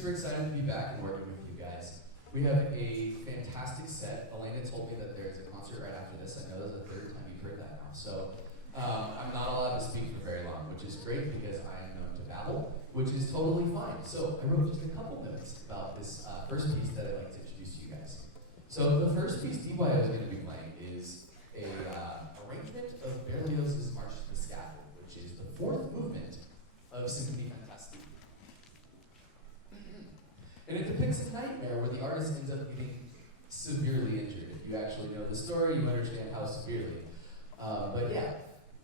super excited to be back and working with you guys. We have a fantastic set. Elena told me that there's a concert right after this. I know this is the third time you've heard that now. So I'm not allowed to speak for very long, which is great because I am known to babble, which is totally fine. So I wrote just a couple minutes about this first piece that I'd like to introduce to you guys. So the first piece DY is going to be playing is a arrangement of Berlioz's March to the Scaffold, which is the fourth movement of Symphony Fantastique. And it depicts a nightmare where the artist ends up getting severely injured. If you actually know the story, you understand how severely. But yeah,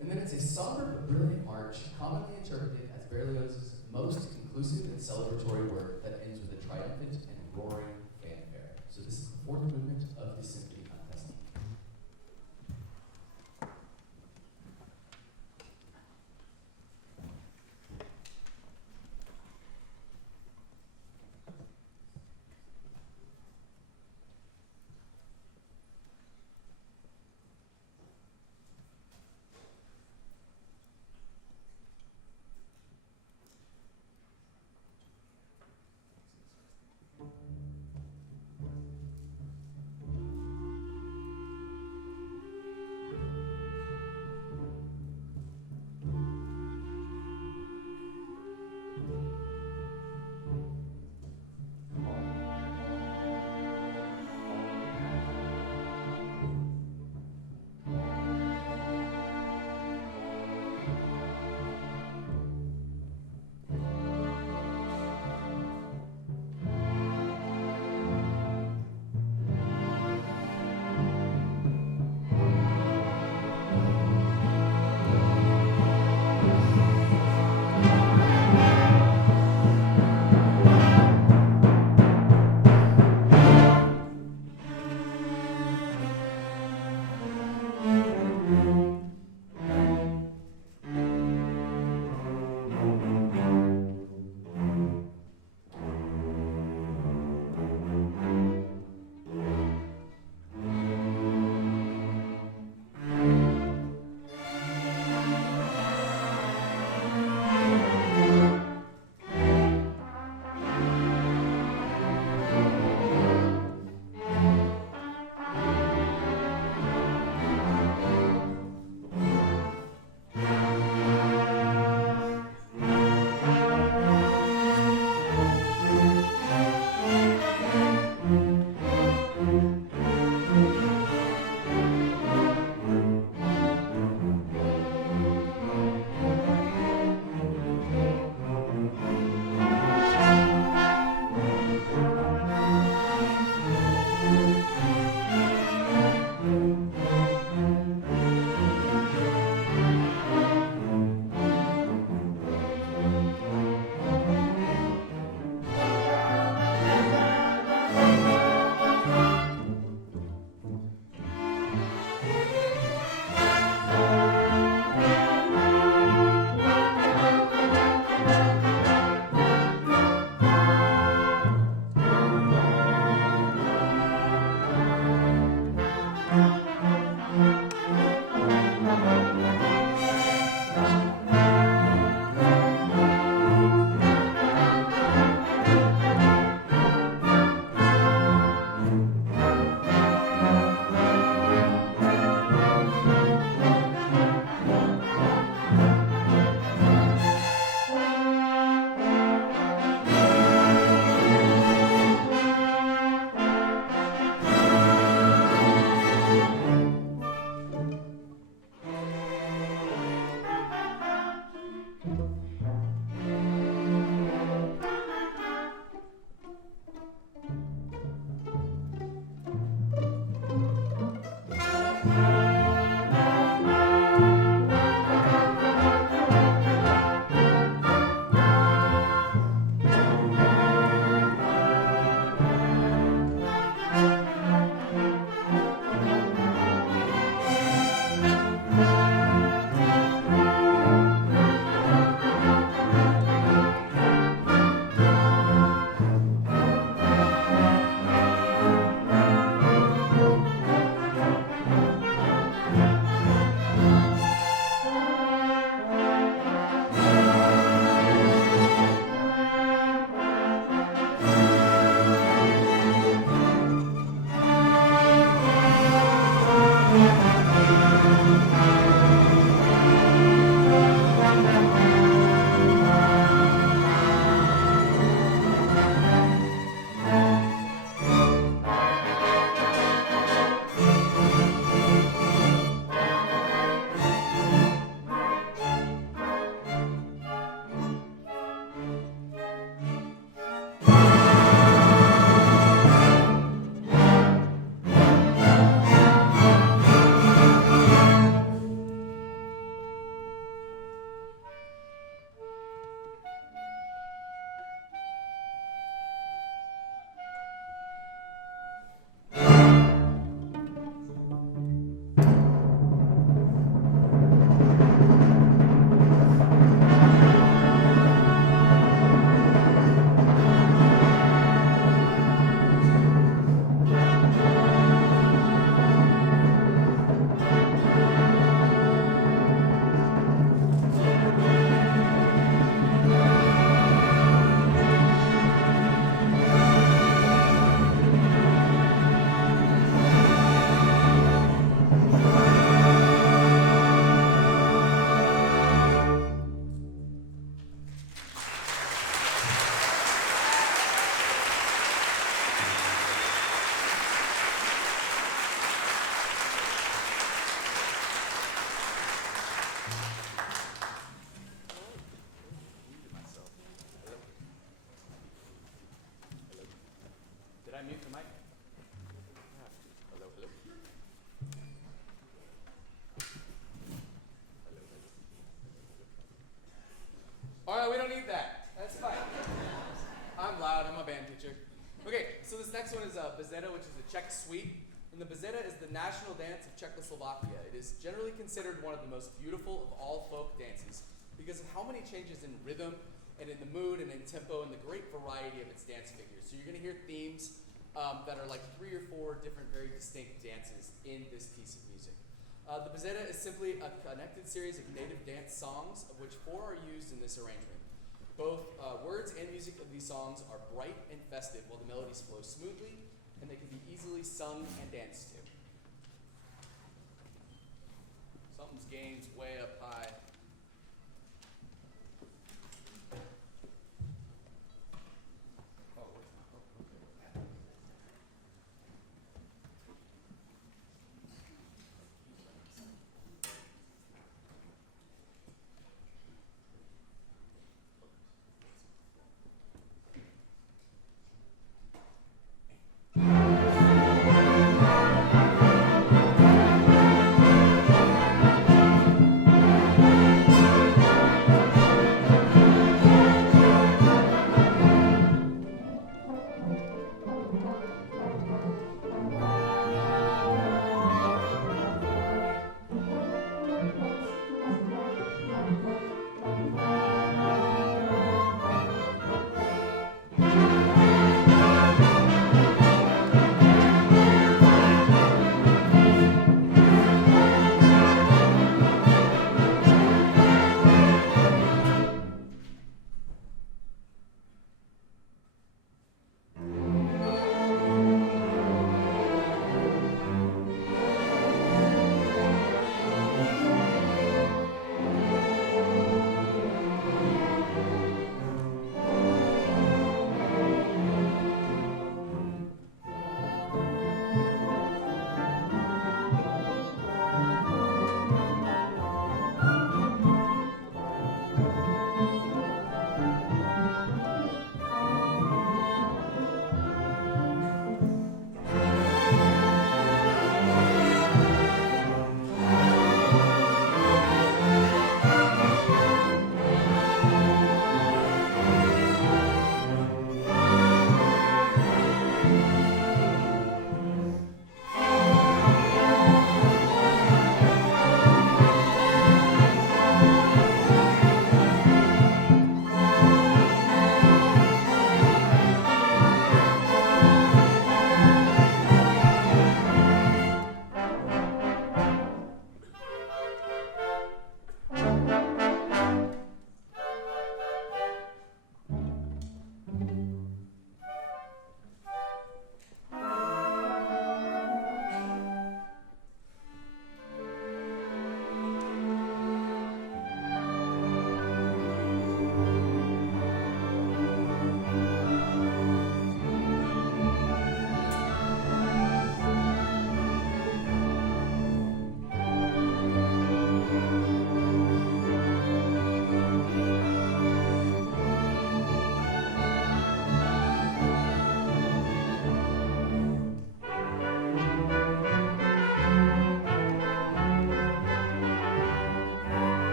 and then it's a somber but brilliant march, commonly interpreted as Berlioz's most conclusive and celebratory work that ends with a triumphant and roaring fanfare. So this is the fourth movement of the Symphony Fantastique. mute the mic? Hello, hello. All right, we don't need that. That's fine. I'm loud. I'm a band teacher. Okay, so this next one is Bezeta, which is a Czech suite. And the Bezeta is the national dance of Czechoslovakia. It is generally considered one of the most beautiful of all folk dances because of how many changes in rhythm and in the mood and in tempo and the great variety of its dance figures. So you're going to hear themes that are like 3 or 4 different very distinct dances in this piece of music. The Bezeta is simply a connected series of native dance songs, of which 4 are used in this arrangement. Both words and music of these songs are bright and festive, while the melodies flow smoothly, and they can be easily sung and danced to. Something's gains way up high.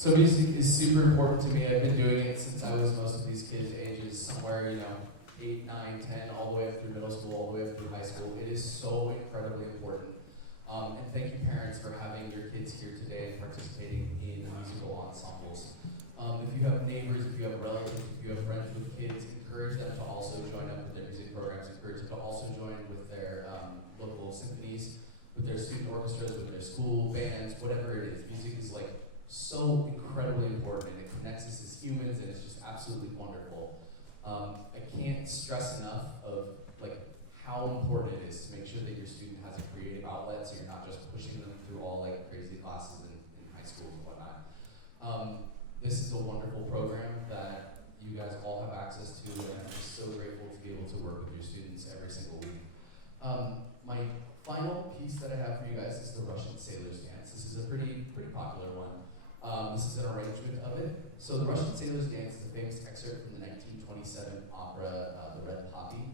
So music is super important to me. I've been doing it since I was most of these kids' ages, somewhere, 8, 9, 10, all the way up through middle school, all the way up through high school. It is so incredibly important. And thank you, parents, for having your kids here today and participating in musical ensembles. If you have neighbors, if you have relatives, if you have friends with kids, encourage them to also join up with their music programs. Encourage them to also join with their local symphonies, with their student orchestras, with their school bands, whatever it is. Music is like so incredibly important, and it connects us as humans, and it's just absolutely wonderful. I can't stress enough of like how important it is to make sure that your student has a creative outlet, so you're not just pushing them through all like crazy classes in high school and whatnot. This is a wonderful program that you guys all have access to, and I'm just so grateful to be able to work with your students every single week. My final piece that I have for you guys is the Russian Sailor's Dance. This is a pretty popular one. This is an arrangement of it. So the Russian Sailor's Dance is a famous excerpt from the 1927 opera, The Red Poppy.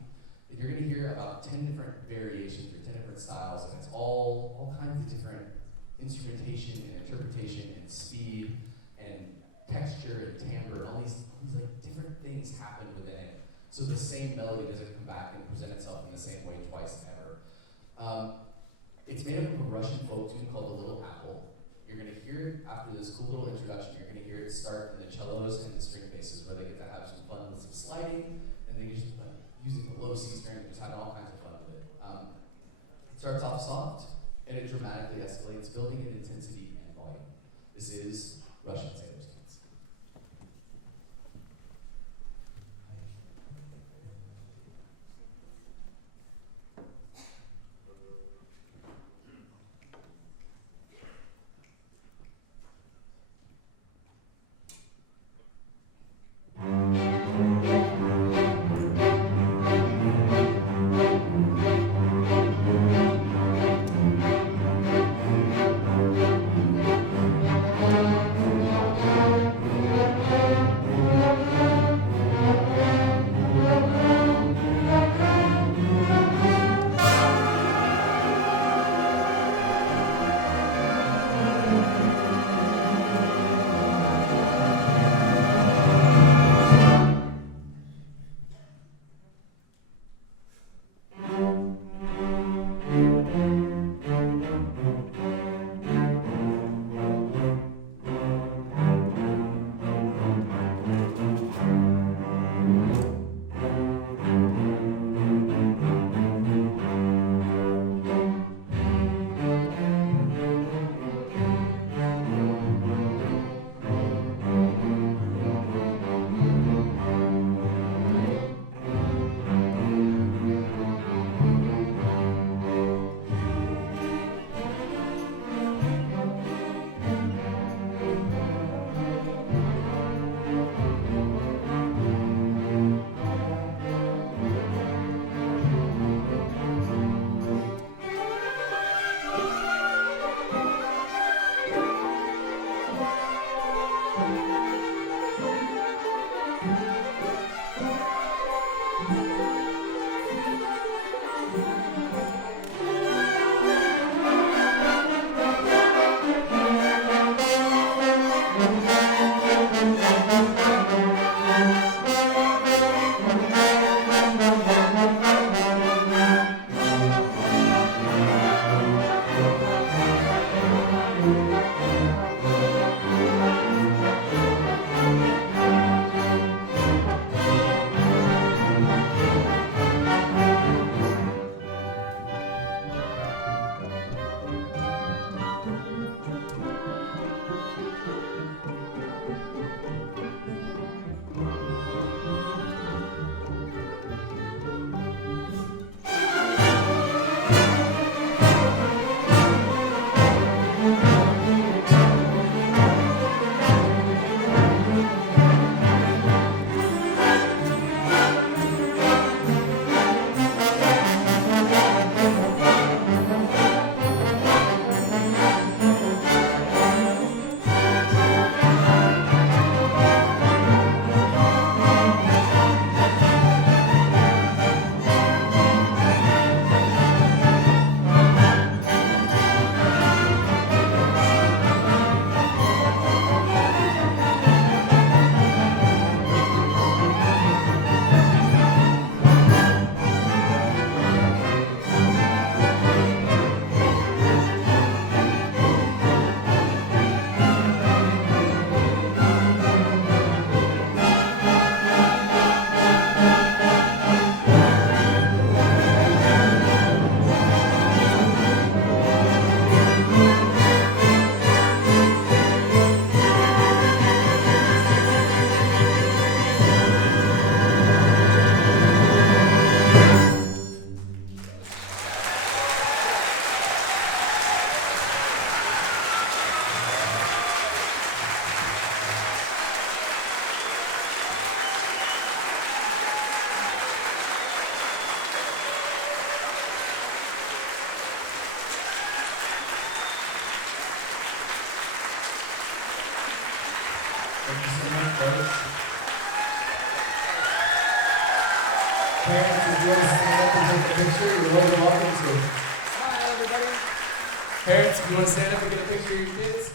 And you're going to hear about 10 different variations or 10 different styles, and it's all kinds of different instrumentation and interpretation and speed and texture and timbre, and all these like different things happen within it. So the same melody doesn't come back and present itself in the same way twice ever. It's made up of a Russian folk tune called The Little Apple. You're going to hear it after this cool little introduction. You're going to hear it start in the cellos and the string basses, where they get to have some fun with some sliding, and they just like using the low C string and just having all kinds of fun with it. It starts off soft, and it dramatically escalates, building in intensity and volume. This is Russian Sailor's Dance. Thank you so much, folks. Parents, if you want to stand up and take a picture, you're more than welcome to. Smile, everybody. Parents, if you want to stand up and get a picture of your kids,